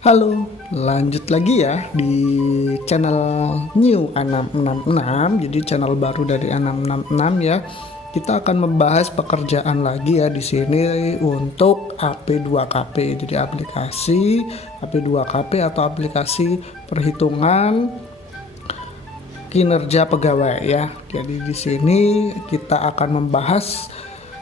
Halo, lanjut lagi ya di channel New 666. Jadi channel baru dari 666 ya. Kita akan membahas pekerjaan lagi ya di sini untuk AP2KP. Jadi aplikasi AP2KP atau aplikasi perhitungan kinerja pegawai ya. Jadi di sini kita akan membahas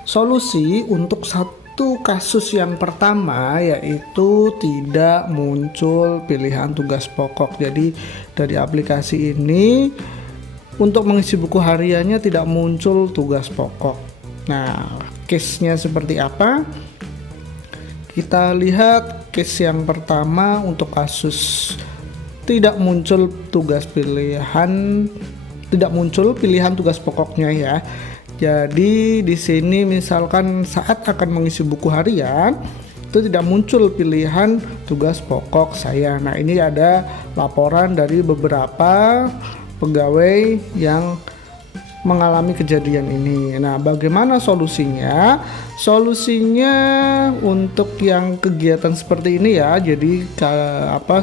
solusi untuk satu kasus yang pertama, yaitu tidak muncul pilihan tugas pokok. Jadi dari aplikasi ini untuk mengisi buku hariannya tidak muncul tugas pokok. Nah, case-nya seperti apa? Kita lihat case yang pertama untuk kasus tidak muncul pilihan tugas pokoknya ya. Jadi di sini misalkan saat akan mengisi buku harian itu tidak muncul pilihan tugas pokok saya. Nah, ini ada laporan dari beberapa pegawai yang mengalami kejadian ini. Nah, bagaimana solusinya? Solusinya untuk yang kegiatan seperti ini ya. Jadi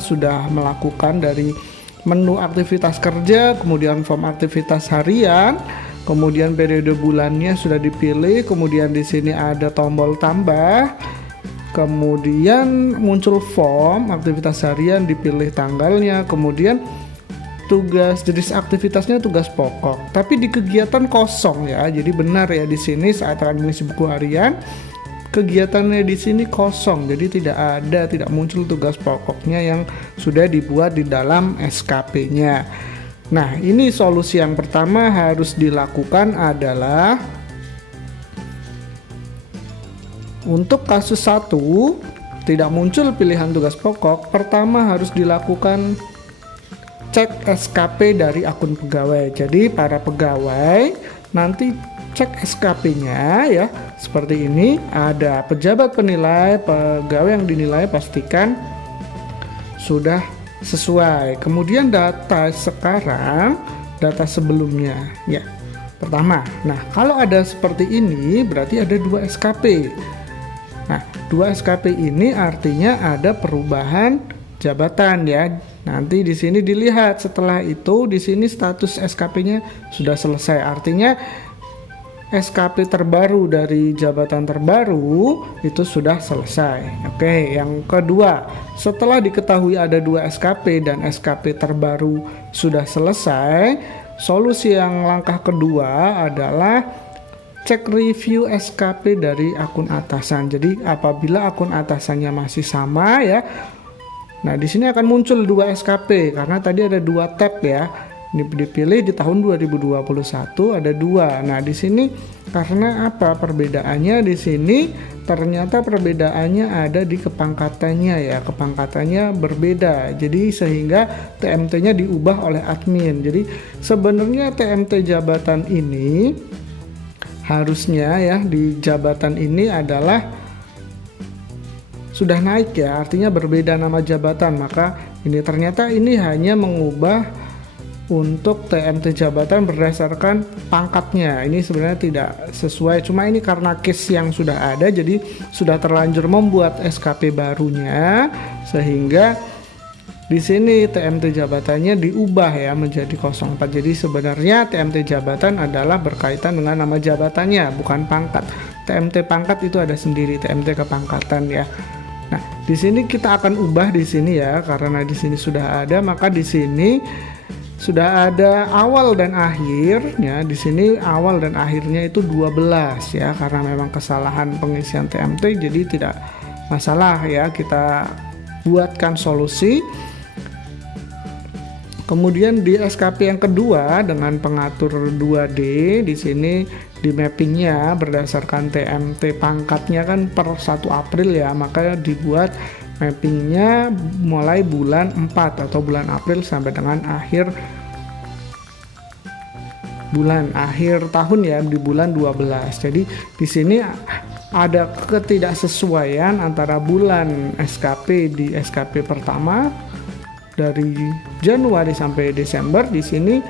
sudah melakukan dari menu aktivitas kerja, kemudian form aktivitas harian, kemudian periode bulannya sudah dipilih, kemudian di sini ada tombol tambah, kemudian muncul form aktivitas harian, dipilih tanggalnya, kemudian tugas jenis aktivitasnya tugas pokok. Tapi di kegiatan kosong ya. Jadi benar ya di sini saat akan mengisi buku harian, kegiatannya di sini kosong. Jadi tidak muncul tugas pokoknya yang sudah dibuat di dalam SKP-nya. Nah, ini solusi yang pertama harus dilakukan adalah untuk kasus 1 tidak muncul pilihan tugas pokok. Pertama harus dilakukan cek SKP dari akun pegawai. Jadi para pegawai nanti cek SKP-nya ya. Seperti ini, ada pejabat penilai, pegawai yang dinilai pastikan sudah sesuai. Kemudian data sekarang, data sebelumnya ya. Pertama, nah kalau ada seperti ini berarti ada 2 SKP. Nah, 2 SKP ini artinya ada perubahan jabatan ya. Nanti di sini dilihat setelah itu di sini status SKP-nya sudah selesai. Artinya SKP terbaru dari jabatan terbaru itu sudah selesai. Oke, yang kedua, setelah diketahui ada 2 SKP dan SKP terbaru sudah selesai, solusi yang langkah kedua adalah cek review SKP dari akun atasan. Jadi apabila akun atasannya masih sama ya, nah di sini akan muncul 2 SKP karena tadi ada 2 tab ya. Dipilih di tahun 2021 ada 2. Nah, di sini karena apa perbedaannya? Di sini ternyata perbedaannya ada di kepangkatannya ya. Kepangkatannya berbeda. Jadi sehingga TMT-nya diubah oleh admin. Jadi sebenarnya TMT jabatan ini harusnya ya di jabatan ini adalah sudah naik ya. Artinya berbeda nama jabatan. Maka ini ternyata ini hanya mengubah untuk TMT jabatan berdasarkan pangkatnya. Ini sebenarnya tidak sesuai, cuma ini karena case yang sudah ada jadi sudah terlanjur membuat SKP barunya sehingga di sini TMT jabatannya diubah ya menjadi 04. Jadi sebenarnya TMT jabatan adalah berkaitan dengan nama jabatannya, bukan pangkat. TMT pangkat itu ada sendiri, TMT kepangkatan ya. Nah, di sini kita akan ubah di sini ya karena di sini sudah ada, maka di sini sudah ada awal dan akhirnya. Di sini awal dan akhirnya itu 12 ya, karena memang kesalahan pengisian TMT jadi tidak masalah ya, kita buatkan solusi. Kemudian di SKP yang kedua dengan pengatur 2D di sini di mappingnya berdasarkan TMT pangkatnya kan per 1 April ya, maka dibuat mappingnya mulai bulan 4 atau bulan April sampai dengan akhir tahun ya, di bulan 12. Jadi di sini ada ketidaksesuaian antara bulan SKP di SKP pertama dari Januari sampai Desember, di sini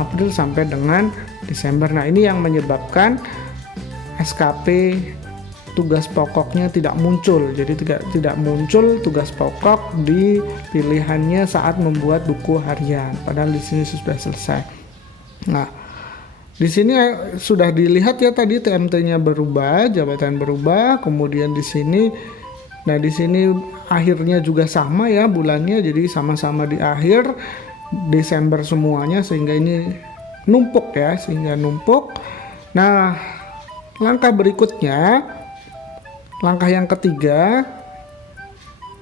April sampai dengan Desember. Nah, ini yang menyebabkan SKP tugas pokoknya tidak muncul. Jadi tidak muncul tugas pokok di pilihannya saat membuat buku harian. Padahal di sini sudah selesai. Nah, di sini sudah dilihat ya tadi TMT-nya berubah, jabatan berubah, kemudian di sini akhirnya juga sama ya bulannya, jadi sama-sama di akhir Desember semuanya sehingga ini numpuk ya, Nah, langkah berikutnya, langkah yang ketiga,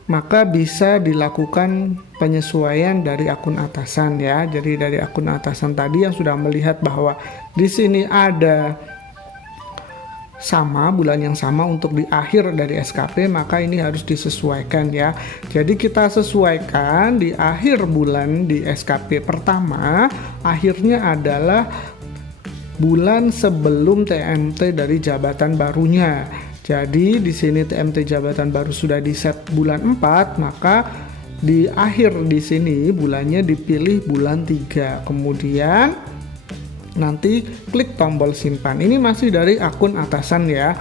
maka bisa dilakukan penyesuaian dari akun atasan ya. Jadi dari akun atasan tadi yang sudah melihat bahwa di sini ada sama bulan yang sama untuk di akhir dari SKP, maka ini harus disesuaikan ya. Jadi kita sesuaikan di akhir bulan di SKP pertama, akhirnya adalah bulan sebelum TMT dari jabatan barunya. Jadi di sini TMT jabatan baru sudah di set bulan 4, maka di akhir di sini bulannya dipilih bulan 3. Kemudian nanti klik tombol simpan. Ini masih dari akun atasan ya.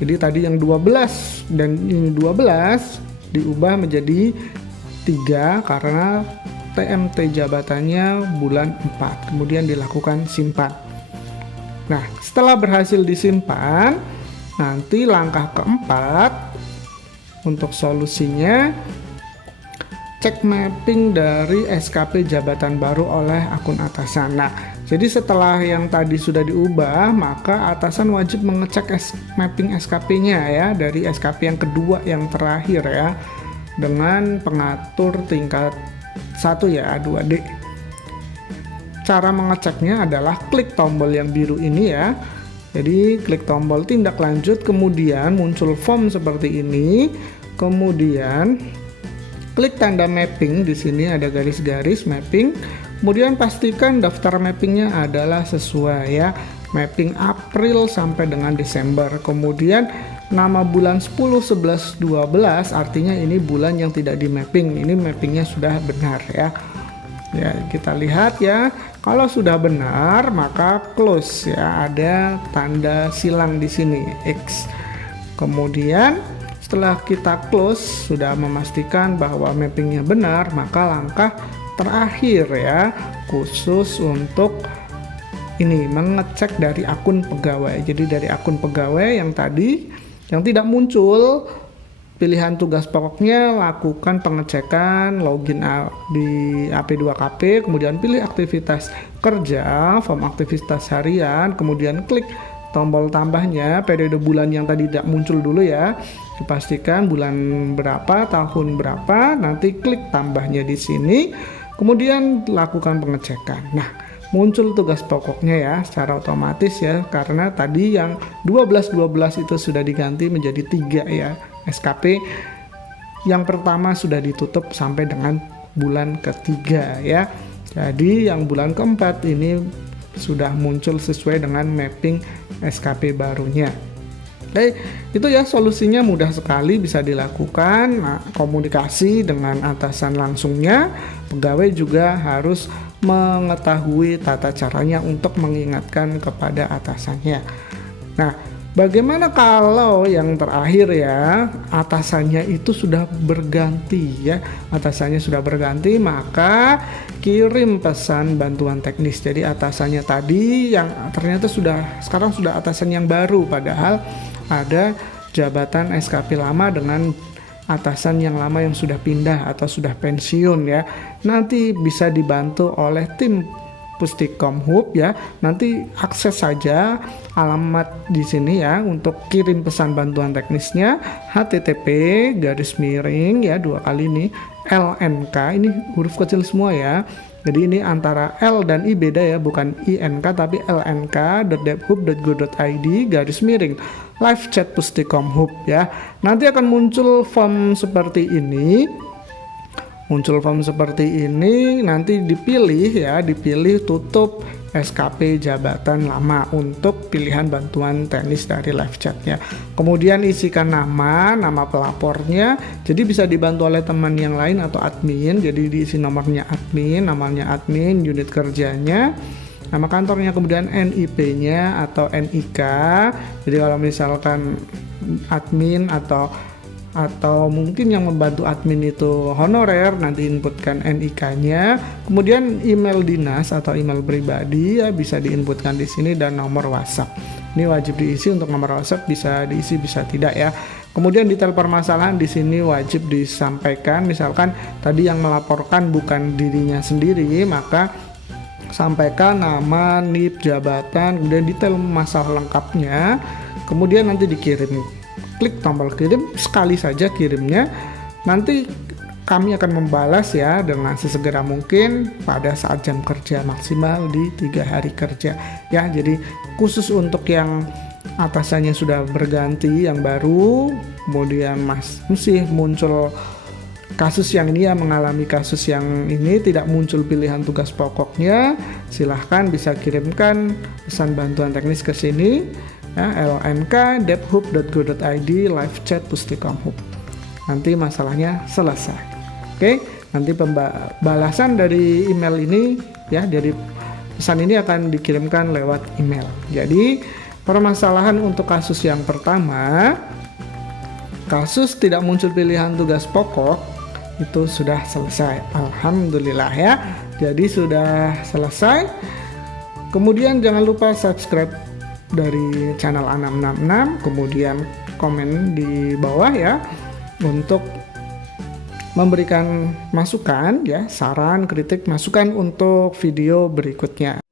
Jadi tadi yang 12 dan ini 12 diubah menjadi 3 karena TMT jabatannya bulan 4. Kemudian dilakukan simpan. Nah, setelah berhasil disimpan, nanti langkah keempat untuk solusinya, cek mapping dari SKP jabatan baru oleh akun atasan. Nah, jadi setelah yang tadi sudah diubah, maka atasan wajib mengecek mapping SKP-nya ya, dari SKP yang kedua yang terakhir ya, dengan pengatur tingkat 1 ya, 2D. Cara mengeceknya adalah klik tombol yang biru ini ya. Jadi klik tombol tindak lanjut, kemudian muncul form seperti ini. Kemudian klik tanda mapping, di sini ada garis-garis mapping. Kemudian pastikan daftar mappingnya adalah sesuai ya, mapping April sampai dengan Desember. Kemudian nama bulan 10, 11, 12 artinya ini bulan yang tidak di mapping. Ini mappingnya sudah benar ya. Ya, kita lihat ya. Kalau sudah benar, maka close ya, ada tanda silang di sini X. Kemudian setelah kita close, sudah memastikan bahwa mappingnya benar, maka langkah terakhir ya, khusus untuk ini mengecek dari akun pegawai. Jadi dari akun pegawai yang tadi yang tidak muncul pilihan tugas pokoknya, lakukan pengecekan login di AP2KP, kemudian pilih aktivitas kerja, form aktivitas harian, kemudian klik tombol tambahnya, periode bulan yang tadi tidak muncul dulu ya, dipastikan bulan berapa, tahun berapa, nanti klik tambahnya di sini, kemudian lakukan pengecekan. Nah, muncul tugas pokoknya ya secara otomatis ya, karena tadi yang 12 itu sudah diganti menjadi 3 ya. SKP yang pertama sudah ditutup sampai dengan bulan ketiga ya. Jadi yang bulan keempat ini sudah muncul sesuai dengan mapping SKP barunya. Oke, itu ya solusinya mudah sekali bisa dilakukan. Nah, komunikasi dengan atasan langsungnya, pegawai juga harus mengetahui tata caranya untuk mengingatkan kepada atasannya. Nah, bagaimana kalau yang terakhir ya, atasannya itu sudah berganti ya, atasannya sudah berganti, maka kirim pesan bantuan teknis. Jadi atasannya tadi yang ternyata sekarang sudah atasan yang baru, padahal ada jabatan SKP lama dengan atasan yang lama yang sudah pindah atau sudah pensiun ya. Nanti bisa dibantu oleh tim Pustikom Hub ya. Nanti akses saja alamat di sini ya untuk kirim pesan bantuan teknisnya, http ya 2 kali ini LNK, ini huruf kecil semua ya. Jadi ini antara L dan I beda ya, bukan INK tapi lnk.debhub.go.id /live chat Pustikom Hub ya. Nanti akan muncul form seperti ini. Nanti dipilih tutup SKP jabatan lama untuk pilihan bantuan teknis dari live chatnya. Kemudian isikan nama pelapornya, jadi bisa dibantu oleh teman yang lain atau admin. Jadi diisi namanya admin, unit kerjanya, nama kantornya, kemudian NIP-nya atau NIK. Jadi kalau misalkan admin atau mungkin yang membantu admin itu honorer, nanti inputkan NIK-nya, kemudian email dinas atau email pribadi ya bisa diinputkan di sini, dan nomor WhatsApp. Ini wajib diisi, untuk nomor WhatsApp bisa diisi bisa tidak ya. Kemudian detail permasalahan di sini wajib disampaikan. Misalkan tadi yang melaporkan bukan dirinya sendiri, maka sampaikan nama, NIP, jabatan, kemudian detail masalah lengkapnya, kemudian nanti dikirim. Klik tombol kirim, sekali saja kirimnya, nanti kami akan membalas ya dengan sesegera mungkin pada saat jam kerja maksimal di 3 hari kerja ya. Jadi khusus untuk yang atasannya sudah berganti, yang baru, kemudian masih muncul kasus yang ini ya, mengalami kasus yang ini tidak muncul pilihan tugas pokoknya, silahkan bisa kirimkan pesan bantuan teknis ke sini ya, lnk.debhub.go.id live chat Pustikom Hub. Nanti masalahnya selesai. Oke, nanti pembalasan dari email ini ya, dari pesan ini akan dikirimkan lewat email. Jadi permasalahan untuk kasus yang pertama, kasus tidak muncul pilihan tugas pokok, itu sudah selesai. Alhamdulillah ya. Jadi sudah selesai. Kemudian jangan lupa subscribe dari channel A666, kemudian komen di bawah ya untuk memberikan masukan ya, saran, kritik, masukan untuk video berikutnya.